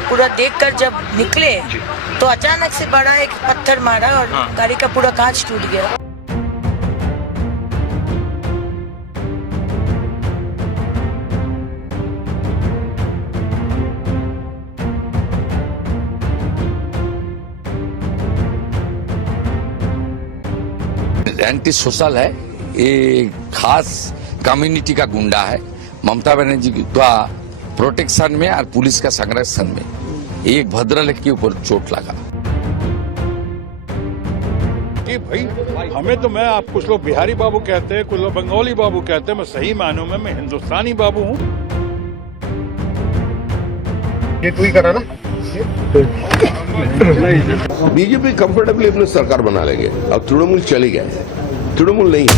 पूरा देखकर जब निकले तो अचानक से बड़ा एक पत्थर मारा और गाड़ी का पूरा कांच टूट गया। एंटी सोशल है, ये खास कम्युनिटी का गुंडा है। ममता बनर्जी द्वारा प्रोटेक्शन में और पुलिस का संरक्षण में एक भद्रलोक के ऊपर चोट लगा। कि भाई हमें तो मैं आप कुछ लोग बिहारी बाबू कहते हैं, कुछ लोग बंगाली बाबू कहते हैं, मैं सही मानूं में मैं हिंदुस्तानी बाबू हूँ। ये तू ही करा ना। बीजेपी कंफर्टेबली अपनी सरकार बना लेंगे। अब तृणमूल चली गया, तृणमूल नहीं।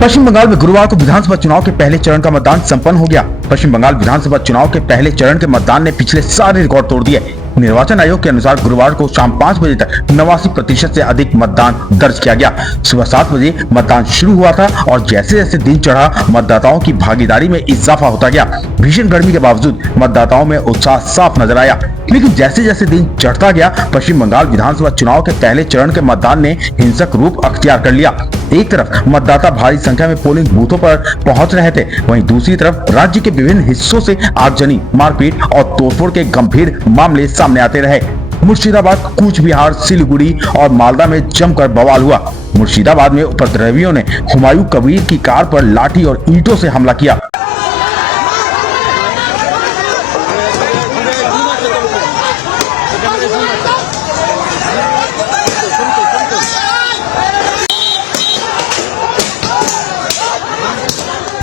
पश्चिम बंगाल में गुरुवार को विधानसभा चुनाव के पहले चरण का मतदान संपन्न हो गया। पश्चिम बंगाल विधानसभा चुनाव के पहले चरण के मतदान ने पिछले सारे रिकॉर्ड तोड़ दिए। निर्वाचन आयोग के अनुसार गुरुवार को शाम 5 बजे तक 89% से अधिक मतदान दर्ज किया गया। सुबह 7 बजे मतदान शुरू हुआ था और जैसे जैसे दिन चढ़ा मतदाताओं की भागीदारी में इजाफा होता गया। भीषण गर्मी के बावजूद मतदाताओं में उत्साह साफ नजर आया। लेकिन जैसे जैसे दिन चढ़ता गया, पश्चिम बंगाल विधानसभा चुनाव के पहले चरण के मतदान ने हिंसक रूप अख्तियार कर लिया। एक तरफ मतदाता भारी संख्या में पोलिंग बूथों पर पहुंच रहे थे, वहीं दूसरी तरफ राज्य के विभिन्न हिस्सों से आगजनी, मारपीट और तोड़फोड़ के गंभीर मामले सामने आते रहे। मुर्शिदाबाद, कूच बिहार, सिलीगुड़ी और मालदा में जमकर बवाल हुआ। मुर्शिदाबाद में उपद्रवियों ने हुमायूं कबीर की कार पर लाठी और ईंटों से हमला किया।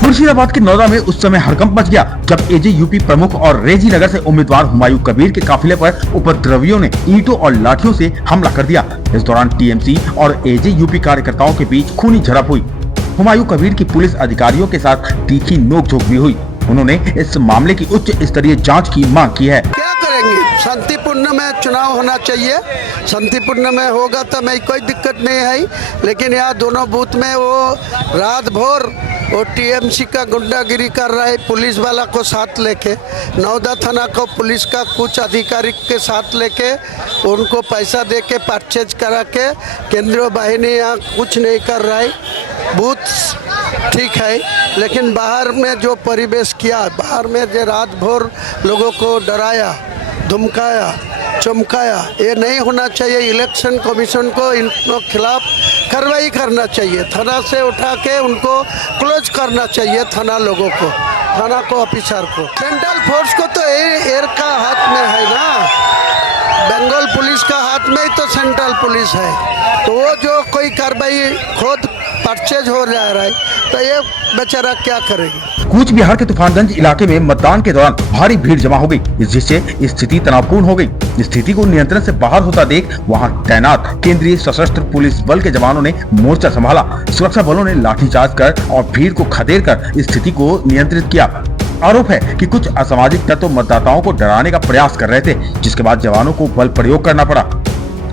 मुर्शिदाबाद के नौदा में उस समय हड़कंप मच गया जब एजेयूपी प्रमुख और रेजी नगर से उम्मीदवार हुमायूं कबीर के काफिले पर उपद्रवियों ने ईंटों और लाठियों से हमला कर दिया। इस दौरान टीएमसी और एजेयूपी कार्यकर्ताओं के बीच खूनी झड़प हुई। हुमायूं कबीर की पुलिस अधिकारियों के साथ तीखी नोकझोंक भी हुई। उन्होंने इस मामले की उच्च स्तरीय जाँच की मांग की है। क्या करेंगे? शांतिपूर्ण में चुनाव होना चाहिए, शांतिपूर्ण में होगा तो मैं कोई दिक्कत नहीं है। लेकिन यहाँ दोनों बूथ में वो रात भर वो टीएमसी का गुंडागिरी कर रहा है, पुलिस वाला को साथ लेके, नौदा थाना को पुलिस का कुछ अधिकारी के साथ लेके उनको पैसा दे के परचेज करा के केंद्रीय बाहिनी यहाँ कुछ नहीं कर रहा है। बूथ ठीक है, लेकिन बाहर में जो परिवेश किया, बाहर में जो रात भर लोगों को डराया, धमकाया, चमकाया, ये नहीं होना चाहिए। इलेक्शन कमीशन को इनके खिलाफ कार्रवाई करना चाहिए, थाना से उठा के उनको क्लोज करना चाहिए, थाना लोगों को, थाना को, ऑफिसर को। सेंट्रल फोर्स को तो एयर का हाथ में है ना, बंगाल पुलिस का हाथ में ही तो सेंट्रल पुलिस है। तो वो जो कोई कार्रवाई खुद परचेज हो जा रहा है तो ये बेचारा क्या करेगा। कूच बिहार के तूफानगंज इलाके में मतदान के दौरान भारी भीड़ जमा हो गई, जिससे स्थिति तनावपूर्ण हो गई। स्थिति को नियंत्रण से बाहर होता देख वहां तैनात केंद्रीय सशस्त्र पुलिस बल के जवानों ने मोर्चा संभाला। सुरक्षा बलों ने लाठीचार्ज कर और भीड़ को खदेड़ कर स्थिति को नियंत्रित किया। आरोप है कि कुछ असामाजिक तत्व मतदाताओं को डराने का प्रयास कर रहे थे, जिसके बाद जवानों को बल प्रयोग करना पड़ा।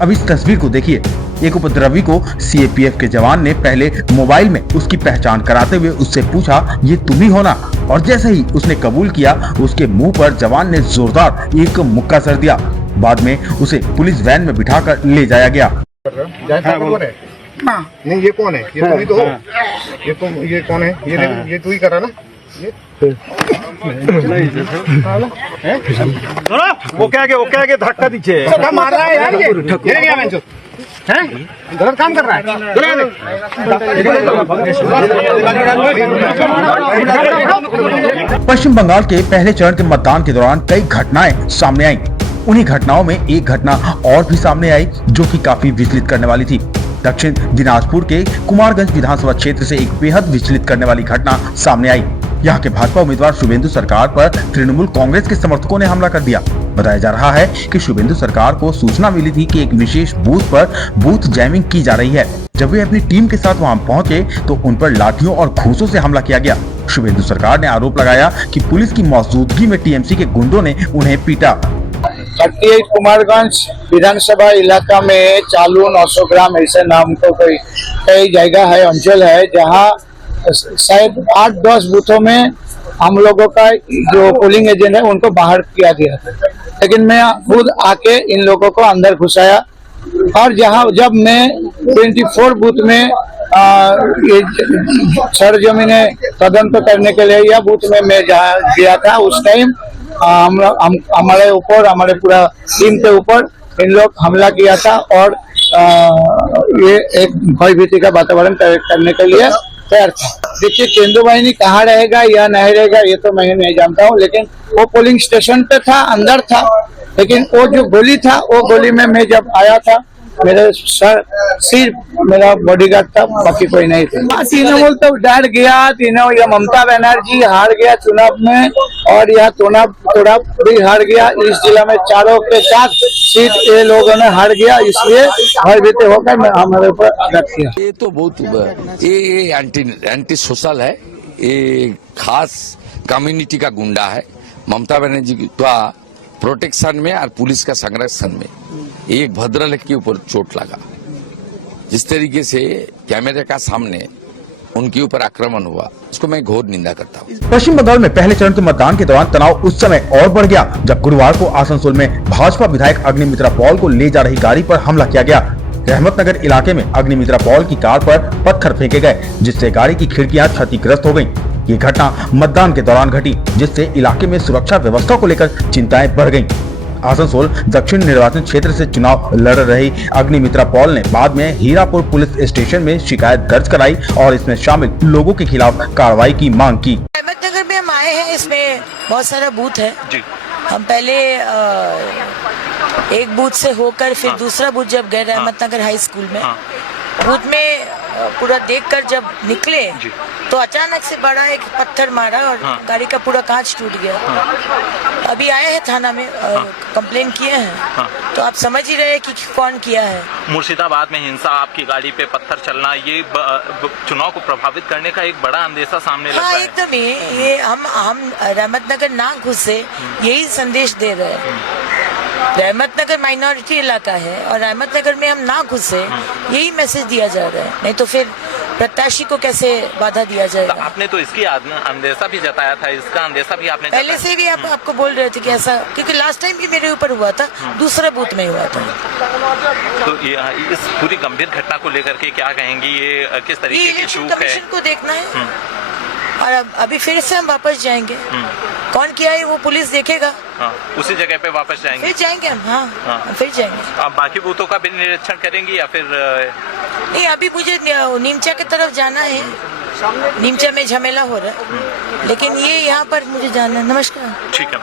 अब इस तस्वीर को देखिए। एक उपद्रवी को सीएपीएफ के जवान ने पहले मोबाइल में उसकी पहचान कराते हुए उससे पूछा, ये तुम ही हो ना? और जैसे ही उसने कबूल किया, उसके मुंह पर जवान ने जोरदार एक मुक्का सर दिया। बाद में उसे पुलिस वैन में बिठाकर ले जाया गया। नहीं, ये कौन है? ये तुम ही तो हो। ये कौन है? ये तू ही करा ना। वो क्या धक्का दीजिए, मार रहा है यार, ये गलत काम कर रहा है। पश्चिम बंगाल के पहले चरण के मतदान के दौरान कई घटनाएं सामने आईं। उन्हीं घटनाओं में एक घटना और भी सामने आई जो कि काफी विचलित करने वाली थी। दक्षिण दिनाजपुर के कुमारगंज विधानसभा क्षेत्र से एक बेहद विचलित करने वाली घटना सामने आई। यहाँ के भाजपा उम्मीदवार शुभेंदु सरकार पर तृणमूल कांग्रेस के समर्थकों ने हमला कर दिया। बताया जा रहा है कि शुभेंदु सरकार को सूचना मिली थी कि एक विशेष बूथ पर बूथ जैमिंग की जा रही है। जब वे अपनी टीम के साथ वहां पहुंचे तो उन पर लाठियों और घूंसों से हमला किया गया। शुभेंदु सरकार ने आरोप लगाया कि पुलिस की मौजूदगी में टीएमसी के गुंडों ने उन्हें पीटा। 38 कुमारगंज विधानसभा इलाका में चालू 900 ग्राम ऐसे नाम को कई जगह है, अंचल है, जहाँ शायद 8-10 बूथों में हम लोगों का जो पोलिंग एजेंट है उनको बाहर किया गया था। लेकिन मैं खुद आके इन लोगों को अंदर घुसाया। और जब मैं 24 बूथ में ये सरजमीने तदंत करने के लिए या बूथ में मैं गया था, उस टाइम हमारे ऊपर, हमारे पूरा टीम के ऊपर इन लोग हमला किया था और ये एक भयभीति का वातावरण करने के लिए तैयार था। देखिए, केंद्र बाहिनी कहाँ रहेगा या नहीं रहेगा ये तो मैं नहीं जानता हूँ, लेकिन वो पोलिंग स्टेशन पे था, अंदर था। लेकिन वो जो गोली था, वो गोली में मैं जब आया था, मेरे सिर्फ मेरा बॉडीगार्ड था, बाकी कोई नहीं था। तृणमूल तो डर गया, ये ममता बनर्जी हार गया चुनाव में और यह तोड़ा भी हार गया। इस जिला में 4 के 4 सीट ये लोगों ने हार गया, इसलिए भयभीत होकर हमारे ऊपर आघात किया। ये तो बहुत ये एंटी सोशल है, ये खास कम्युनिटी का गुंडा है। ममता बनर्जी का प्रोटेक्शन में और पुलिस का संरक्षण में एक भद्रलोक के ऊपर चोट लगा। जिस तरीके से कैमरे का सामने उनके ऊपर आक्रमण हुआ, उसको मैं घोर निंदा करता हूँ। पश्चिम बंगाल में पहले चरण के मतदान के दौरान तनाव उस समय और बढ़ गया जब गुरुवार को आसनसोल में भाजपा विधायक अग्निमित्रा पॉल को ले जा रही गाड़ी पर हमला किया गया। रहमतनगर इलाके में अग्निमित्रा पॉल की कार पर पत्थर फेंके गए, जिससे गाड़ी की खिड़कियां क्षतिग्रस्त हो गयी। ये घटना मतदान के दौरान घटी, जिससे इलाके में सुरक्षा व्यवस्था को लेकर चिंताएं बढ़ गईं। आसनसोल दक्षिण निर्वाचन क्षेत्र से चुनाव लड़ रही अग्निमित्रा पॉल ने बाद में हीरापुर पुलिस स्टेशन में शिकायत दर्ज कराई और इसमें शामिल लोगों के खिलाफ कार्रवाई की मांग की। रहमतनगर में हम आए हैं, इसमें बहुत सारा बूथ है जी। हम पहले एक बूथ से होकर फिर दूसरा बूथ जब गए रहमतनगर हाई स्कूल में, बूथ में पूरा देखकर जब निकले तो अचानक से बड़ा एक पत्थर मारा और गाड़ी का पूरा कांच टूट गया। अभी आए हैं थाना में, कंप्लेन किए हैं, तो आप समझ ही रहे हैं कि कौन किया है। मुर्शिदाबाद में हिंसा, आपकी गाड़ी पे पत्थर चलना, ये चुनाव को प्रभावित करने का एक बड़ा अंदेशा सामने लगता है। एकदम ये हम रहमतनगर ना घुसे, यही संदेश दे रहे हैं। रहमतनगर माइनॉरिटी इलाका है और रहमतनगर में हम ना घुसे, यही मैसेज दिया जा रहा है। नहीं तो फिर प्रत्याशी को कैसे बाधा दिया जाएगा। तो आपने तो इसकी अंदेशा भी जताया था, इसका अंदेशा भी आपने पहले से भी आपको बोल रहे थे कि ऐसा, क्योंकि लास्ट टाइम भी मेरे ऊपर हुआ था, दूसरे बूथ में हुआ था। तो इस पूरी गंभीर घटना को लेकर के क्या कहेंगी, ये किस तरीके की चूक है? कमीशन को देखना है और अभी फिर से हम वापस जाएंगे। कौन किया है वो पुलिस देखेगा। उसी जगह पे वापस जाएंगे, फिर जाएंगे हम। फिर जाएंगे। आप बाकी बूथों का भी निरीक्षण करेंगे या फिर नहीं? अभी मुझे नीमचा की तरफ जाना है, नीमचा में झमेला हो रहा है, लेकिन ये यहाँ पर मुझे जाना है। नमस्कार। ठीक है,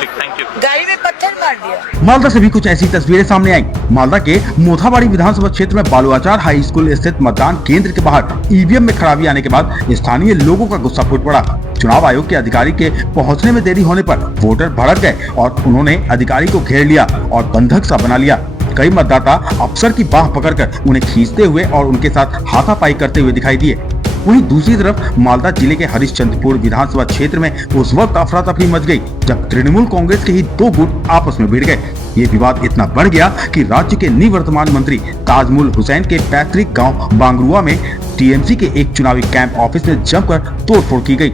ठीक, थैंक यू। गाड़ी में पत्थर मार दिया। मालदा से भी कुछ ऐसी तस्वीरें सामने आई। मालदा के मोथाबाड़ी विधानसभा क्षेत्र में बालुआचार हाई स्कूल स्थित मतदान केंद्र के बाहर ईवीएम में खराबी आने के बाद स्थानीय लोगों का गुस्सा फूट पड़ा। चुनाव आयोग के अधिकारी के पहुंचने में देरी होने पर वोटर भड़क गए और उन्होंने अधिकारी को घेर लिया और बंधक सा बना लिया। कई मतदाता अफसर की बाह पकड़कर उन्हें खींचते हुए और उनके साथ हाथापाई करते हुए दिखाई दिए। वहीं दूसरी तरफ मालदा जिले के हरिश्चंद्रपुर विधानसभा क्षेत्र में उस वक्त अफरा तफरी मच गई जब तृणमूल कांग्रेस के ही 2 गुट आपस में भिड़ गए। ये विवाद इतना बढ़ गया कि राज्य के निवर्तमान मंत्री ताजमुल हुसैन के पैतृक गांव बांगरुआ में टीएमसी के एक चुनावी कैंप ऑफिस में जमकर तोड़फोड़ की गई।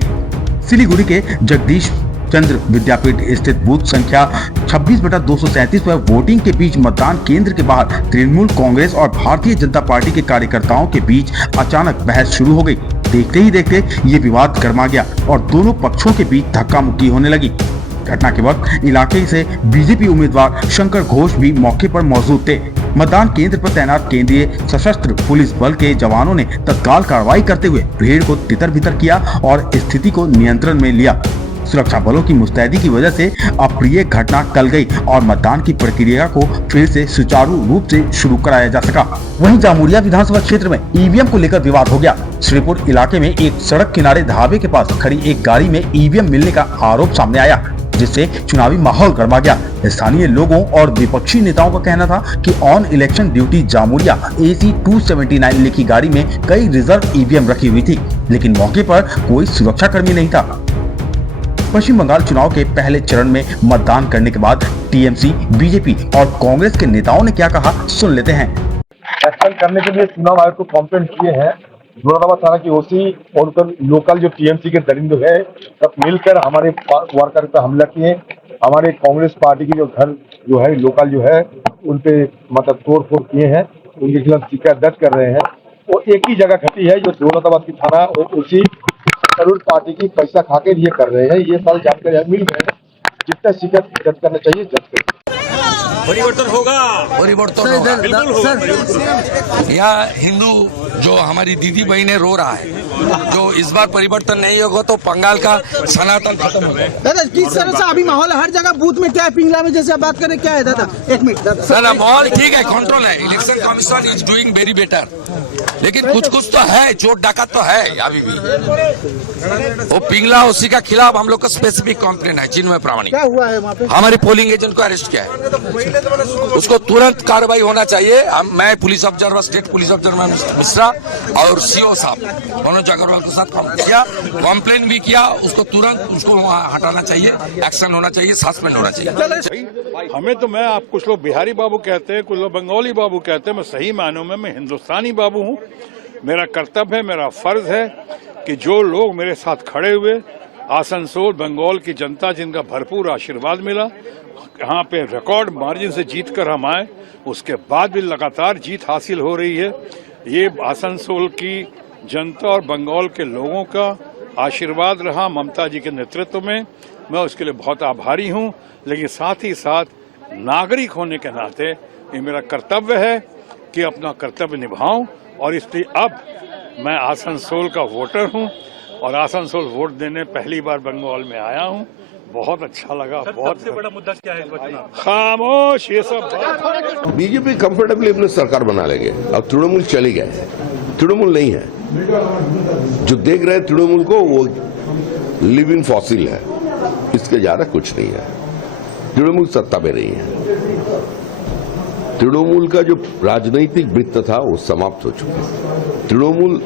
सिलीगुड़ी के जगदीश चंद्र विद्यापीठ स्थित बूथ संख्या 26/237 पर वोटिंग के बीच मतदान केंद्र के बाहर तृणमूल कांग्रेस और भारतीय जनता पार्टी के कार्यकर्ताओं के बीच अचानक बहस शुरू हो गई। देखते ही देखते ये विवाद गर्मा गया और दोनों पक्षों के बीच धक्का मुक्की होने लगी। घटना के वक्त इलाके से बीजेपी उम्मीदवार शंकर घोष भी मौके पर मौजूद थे। मतदान केंद्र पर तैनात केंद्रीय सशस्त्र पुलिस बल के जवानों ने तत्काल कार्रवाई करते हुए भीड़ को तितर-बितर किया और स्थिति को नियंत्रण में लिया। सुरक्षा बलों की मुस्तैदी की वजह से अप्रिय घटना टल गई और मतदान की प्रक्रिया को फिर से सुचारू रूप से शुरू कराया जा सका। वहीं जामुरिया विधानसभा क्षेत्र में ईवीएम को लेकर विवाद हो गया। श्रीपुर इलाके में एक सड़क किनारे ढाबे के पास खड़ी एक गाड़ी में ईवीएम मिलने का आरोप सामने आया, जिससे चुनावी माहौल गर्मा गया। स्थानीय लोगों और विपक्षी नेताओं का कहना था कि on election duty Jamuria AC 279 लिखी गाड़ी में कई रिजर्व ईवीएम रखी हुई थी, लेकिन मौके पर कोई सुरक्षा कर्मी नहीं था। पश्चिम बंगाल चुनाव के पहले चरण में मतदान करने के बाद टीएमसी, बीजेपी और कांग्रेस के नेताओं ने क्या कहा, सुन लेते हैं। एक्शन करने के लिए चुनाव आयोग को कंप्लेंट किए हैं। मुरादाबाद थाना की ओसी और लोकल जो टीएमसी के दरिंदे है सब मिलकर हमारे वर्कर पर हमला किए। हमारे कांग्रेस पार्टी की जो घर जो है लोकल जो है उन पे मतलब तोड़ फोड़ किए हैं, उनके खिलाफ शिकायत दर्ज कर रहे हैं। वो एक ही जगह घटी है जो दौलताबाद की थाना और उसी सत्तारूढ़ पार्टी की पैसा खा के लिए कर रहे हैं। ये सारी जानकारी मिल गए हैं, जितना शिकायत दर्ज करना चाहिए दर्ज करें। परिवर्तन होगा बिल्कुल होगा। यहाँ हिंदू जो हमारी दीदी बहनें रो रहा है, जो इस बार परिवर्तन नहीं होगा तो बंगाल का सनातन खत्म होगा। दादा किस तरह से अभी माहौल हर जगह बूथ में क्या है, पिंगला में जैसे आप बात करें क्या है दादा? एक मिनट दादा, माहौल ठीक है, कंट्रोल है, election commission is doing very better, लेकिन कुछ तो है, चोट डाकत तो है अभी भी। वो पिंगला उसी का खिलाफ हम लोग का स्पेसिफिक कंप्लेंट है। चिन्मय प्रामाणिक क्या हुआ है वहाँ पे? हमारे पोलिंग एजेंट को अरेस्ट किया है, उसको तुरंत कार्रवाई होना चाहिए। मैं police observer, state police observer Mishra और सीओ साहब मनोज अग्रवाल के साथ कंप्लेन भी किया, उसको तुरंत उसको हटाना चाहिए, एक्शन होना चाहिए, सस्पेंड होना चाहिए। हमें तो मैं आप कुछ लोग बिहारी बाबू कहते हैं, कुछ लोग बंगाली बाबू कहते हैं। मैं सही मायनों में मैं हिंदुस्तानी बाबू हूँ। मेरा कर्तव्य है, मेरा फर्ज है कि जो लोग मेरे साथ खड़े हुए, आसनसोल बंगाल की जनता जिनका भरपूर आशीर्वाद मिला, यहाँ पे रिकॉर्ड मार्जिन से जीत कर हम आए, उसके बाद भी लगातार जीत हासिल हो रही है। ये आसनसोल की जनता और बंगाल के लोगों का आशीर्वाद रहा ममता जी के नेतृत्व में, मैं उसके लिए बहुत आभारी हूँ। लेकिन साथ ही साथ नागरिक होने के नाते ये मेरा कर्तव्य है कि अपना कर्तव्य निभाऊं, और इसलिए अब मैं आसनसोल का वोटर हूं और आसनसोल वोट देने पहली बार बंगाल में आया हूं। बहुत अच्छा लगा। बहुत सबसे बड़ा मुद्दा क्या है? खामोश, ये सब बीजेपी कंफर्टेबली अपनी सरकार बना लेंगे। अब तृणमूल चली गए, तृणमूल नहीं है। जो देख रहे हैं तृणमूल को वो लिविंग फॉसिल है, इसके ज्यादा कुछ नहीं है। तृणमूल सत्ता में नहीं है। तृणमूल का जो राजनीतिक वृत्त था वो समाप्त हो चुका है। तृणमूल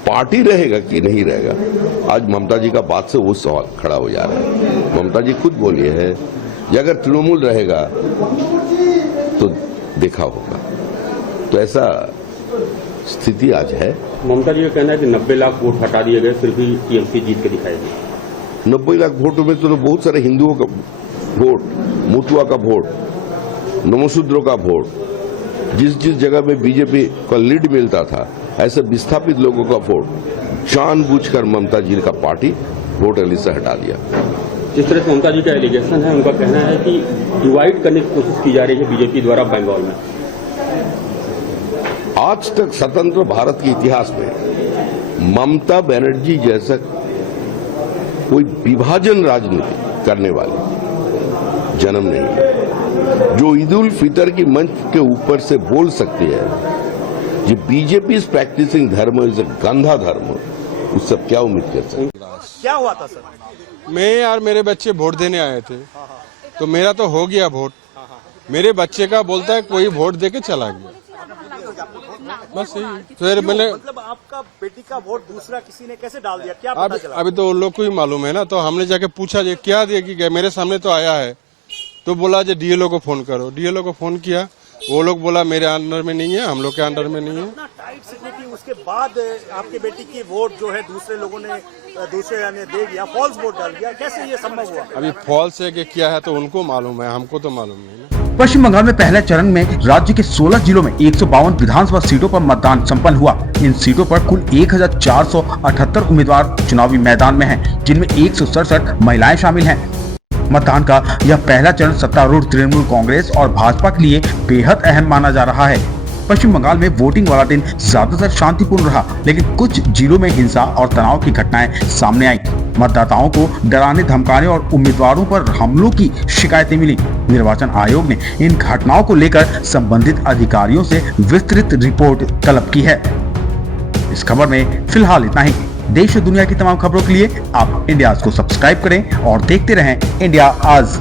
पार्टी रहेगा कि नहीं रहेगा, आज ममता जी का बात से वो सवाल खड़ा हो जा रहा है। ममता जी खुद बोली है कि अगर तृणमूल रहेगा तो देखा होगा, तो ऐसा स्थिति आज है। ममता जी का कहना है कि 90 लाख वोट हटा दिए गए, फिर भी टीएमसी जीत के दिखाएगी। 90 लाख वोटों में तो बहुत सारे हिंदुओं का वोट, मुतुआ का वोट, नमोशूद्रों का वोट, जिस जिस जगह में बीजेपी का लीड मिलता था, ऐसे विस्थापित लोगों का वोट जानबूझकर ममता जी का पार्टी वोटर लिस्ट से हटा दिया। जिस तरह से ममता जी का एलिगेशन है, उनका कहना है कि डिवाइड करने की कोशिश की जा रही है बीजेपी द्वारा बंगाल में। आज तक स्वतंत्र भारत के इतिहास में ममता बनर्जी जैसा कोई विभाजन राजनीति करने वाली जन्म नहीं है, जो ईद उल फितर की मंच के ऊपर से बोल सकती है ये बीजेपी इज प्रैक्टिसिंग धर्म इज अ गंदा धर्म, उससे क्या उम्मीद कर सकते? क्या हुआ था सर? मैं और मेरे बच्चे वोट देने आए थे, तो मेरा तो हो गया वोट। मेरे बच्चे का बोलता है कोई वोट देके चला गया, बस यही। फिर मैंने मतलब आपका बेटी का वोट दूसरा किसी ने कैसे डाल दिया, क्या पता चला? अभी तो उन लोग को ही मालूम है ना, तो हमने जाके पूछा ये क्या दे कि मेरे सामने तो आया है, तो बोला जो डीएलओ को फोन करो। डीएलओ को फोन किया, वो लोग बोला मेरे अंडर में नहीं है, हम लोग के अंडर में नहीं है। टाइट सिक्योरिटी, उसके बाद आपके बेटी की वोट जो है दूसरे लोगों ने ने दे दिया, फॉल्स वोट डाल दिया, कैसे ये संभव हुआ? अभी फॉल्स है कि क्या है तो उनको मालूम है, हमको तो मालूम नहीं है। पश्चिम बंगाल में पहले चरण में राज्य के 16 जिलों में 152 विधानसभा सीटों पर मतदान संपन्न हुआ। इन सीटों पर कुल 1478 उम्मीदवार चुनावी मैदान में हैं, जिनमें 167 महिलाएं शामिल हैं। मतदान का यह पहला चरण सत्तारूढ़ तृणमूल कांग्रेस और भाजपा के लिए बेहद अहम माना जा रहा है। पश्चिम बंगाल में वोटिंग वाला दिन ज्यादातर शांतिपूर्ण रहा, लेकिन कुछ जिलों में हिंसा और तनाव की घटनाएं सामने आई। मतदाताओं को डराने, धमकाने और उम्मीदवारों पर हमलों की शिकायतें मिली। निर्वाचन आयोग ने इन घटनाओं को लेकर संबंधित अधिकारियों से विस्तृत रिपोर्ट तलब की है। इस खबर में फिलहाल इतना ही। देश और दुनिया की तमाम खबरों के लिए आप इंडिया आज को सब्सक्राइब करें और देखते रहें इंडिया आज।